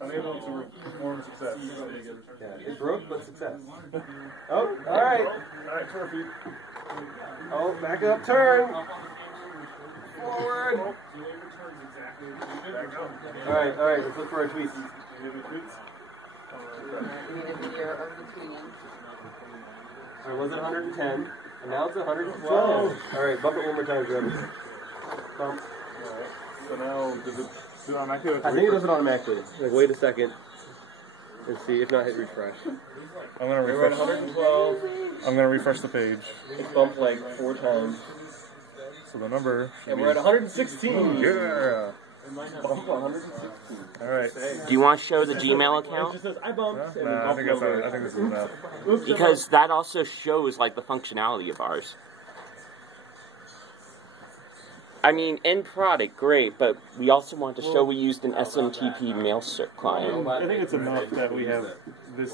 Unable to perform success. Yeah, it broke, but success. Oh, alright. Alright, trophy. Oh, back up, turn. Forward. Alright, let's look for our tweets. We need a video of the tweeting. Alright, was it 110? And now it's 112. Alright, bump it one more time, Travis. Bump. Alright, so now, does it do it automatically? I think it does it automatically. Like, wait a second. Let's see, if not, hit refresh. I'm gonna refresh. 112. I'm gonna refresh the page. It's bumped like 4 times. So the number should And be... we're at 116. Yeah! Bump 116. Alright. Do you want to show the Gmail account? It just says, I bumped. and Nah, I then think bump I think this is enough. Oops, Because that also shows like the functionality of ours. I mean, in product, great, but we also want to show we used an SMTP mail client. I think it's enough that we have this...